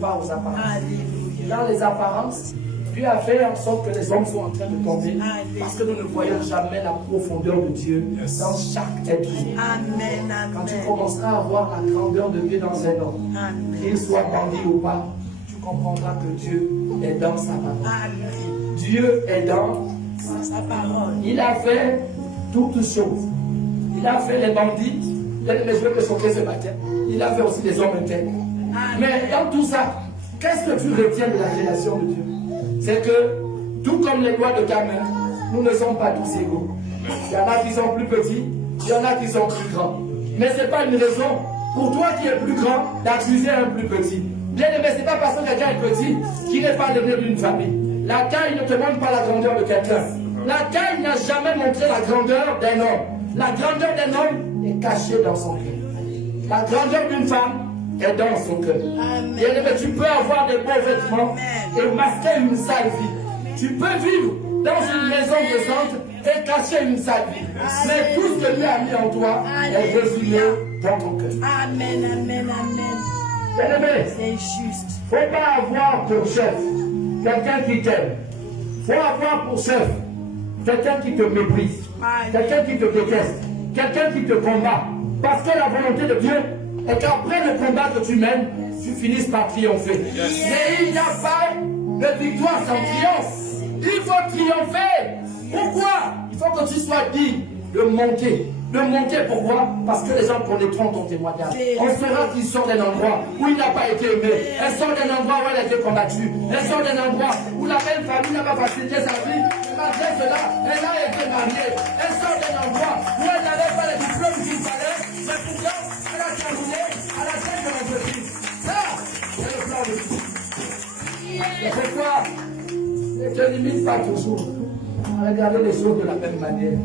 pas aux apparences. Dans les apparences, Dieu a fait en sorte que les hommes sont en train de tomber parce que nous ne voyons jamais la profondeur de Dieu dans chaque être humain. Quand tu commenceras à voir la grandeur de Dieu dans un homme, qu'il soit bandit ou pas, tu comprendras que Dieu est dans sa parole. Dieu est dans sa parole. Il a fait toutes choses. Il a fait les bandits, les jeux que sauver ce matin. Il a fait aussi des hommes intègres. Mais dans tout ça, qu'est-ce que tu retiens de la création de Dieu? C'est que, tout comme les doigts de ta main, nous ne sommes pas tous égaux. Il y en a qui sont plus petits, il y en a qui sont plus grands. Mais ce n'est pas une raison pour toi qui es plus grand d'accuser un plus petit. Bien aimé, ce n'est pas parce que quelqu'un est petit qu'il n'est pas l'avenir d'une famille. La taille ne te montre pas la grandeur de quelqu'un. La taille n'a jamais montré la grandeur d'un homme. La grandeur d'un homme est cachée dans son cœur. La grandeur d'une femme est dans son cœur. Bien aimé, tu peux avoir des beaux vêtements et masquer une sale vie. Tu peux vivre dans une maison décente et cacher une sale vie. Mais tout ce que Dieu a mis en toi est résumé dans ton cœur. Amen, amen, amen. Bien aimé, c'est juste. Il ne faut pas avoir pour chef quelqu'un qui t'aime. Il faut avoir pour chef quelqu'un qui te méprise, quelqu'un qui te déteste, quelqu'un qui te combat. Parce que la volonté de Dieu est qu'après le combat que tu mènes, tu finisses par triompher. Mais il n'y a pas de victoire sans triomphe. Il faut triompher. Pourquoi? Il faut que tu sois digne de monter. De monter, pourquoi? Parce que les gens connaîtront ton témoignage. On saura qu'il sort d'un endroit où il n'a pas été aimé. Elle sort d'un endroit où elle a été combattue. Elle sort d'un endroit où la belle famille n'a pas facilité sa vie. Malgré cela, elle a été mariée. Elle sort d'un endroit où elle n'avait pas les diplômes qu'il fallait. Mais pourtant, elle a terminé à la tête de l'entreprise. Ça, c'est le plan de Dieu. C'est pourquoi ne te limite pas toujours à regarder les choses de la même manière.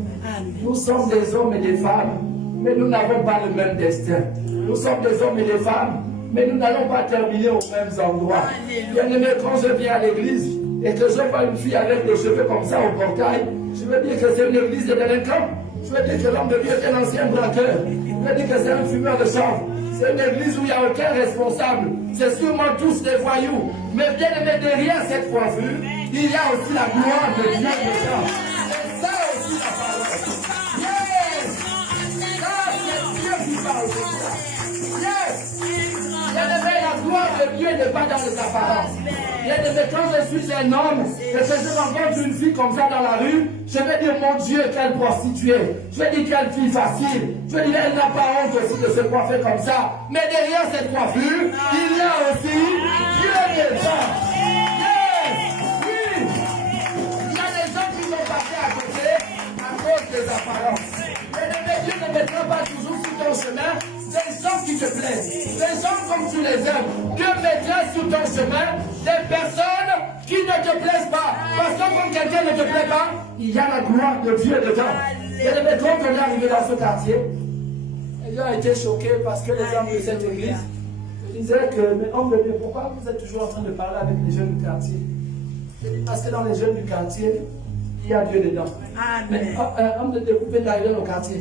Nous sommes des hommes et des femmes, mais nous n'avons pas le même destin. Nous sommes des hommes et des femmes, mais nous n'allons pas terminer aux mêmes endroits. Bien aimé, quand je viens à l'église et que je vois une fille avec des cheveux comme ça au portail, je veux dire que c'est une église de délinquants. Je veux dire que l'homme de Dieu est un ancien braqueur. Je veux dire que c'est un fumeur de chanvre. C'est une église où il n'y a aucun responsable. C'est sûrement tous des voyous. Mais bien aimé, derrière cette coiffure, il y a aussi la gloire de Dieu dedans. C'est ça aussi la parole. Yes! Ça, c'est Dieu qui parle de ça. Yes! Bien aimé, la gloire de Dieu n'est pas dans les apparences. Bien aimé, quand je suis un homme et que je rencontre une fille comme ça dans la rue, je vais dire, mon Dieu, quelle prostituée. Je vais dire, quelle fille facile. Je vais dire, elle n'a pas honte aussi de se coiffer comme ça. Mais derrière cette coiffure, il y a aussi Dieu dedans. Des apparences. Mais Dieu ne mettra pas toujours sur ton chemin des gens qui te plaisent, des gens comme tu les aimes. Dieu mettra sur ton chemin des personnes qui ne te plaisent pas. Parce que quand quelqu'un ne te plaît pas, il y a la gloire de Dieu dedans. Et quand on est arrivé dans ce quartier, les gens étaient choqués parce que les hommes de cette église disaient que, mais homme de Dieu, pourquoi vous êtes toujours en train de parler avec les jeunes du quartier? Parce que dans les jeunes du quartier, il y a Dieu dedans. Mais homme de Dieu, vous pouvez arriver au quartier.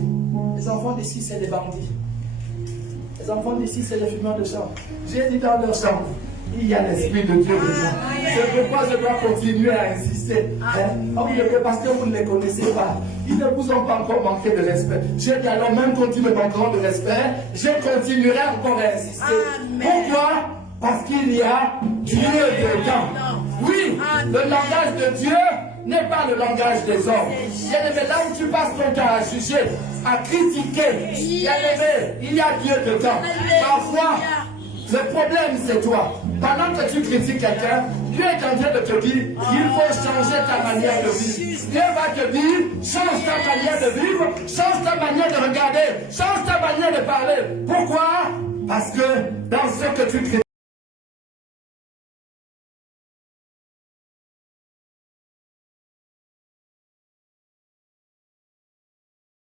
Les enfants d'ici, c'est des bandits. Les enfants d'ici, c'est des fumeurs de chambre. J'ai dit dans leur chambre, il y a l'Esprit de Dieu dedans. C'est pourquoi je dois continuer à insister. Homme de Dieu, parce que vous ne les connaissez pas. Ils ne vous ont pas encore manqué de respect. J'ai dit alors, même quand ils me manqueront de respect, je continuerai encore à insister. Pourquoi? Parce qu'il y a Dieu dedans. Oui, le langage de Dieu n'est pas le langage des hommes. Bien-aimé, là où tu passes ton temps à juger, à critiquer, bien-aimé, il y a Dieu dedans. Parfois, le problème c'est toi. Pendant que tu critiques quelqu'un, Dieu est en train de te dire, il faut changer ta manière de vivre. Dieu va te dire, change ta manière de vivre, change ta manière de regarder, change ta manière de parler. Pourquoi? Parce que dans ce que tu critiques,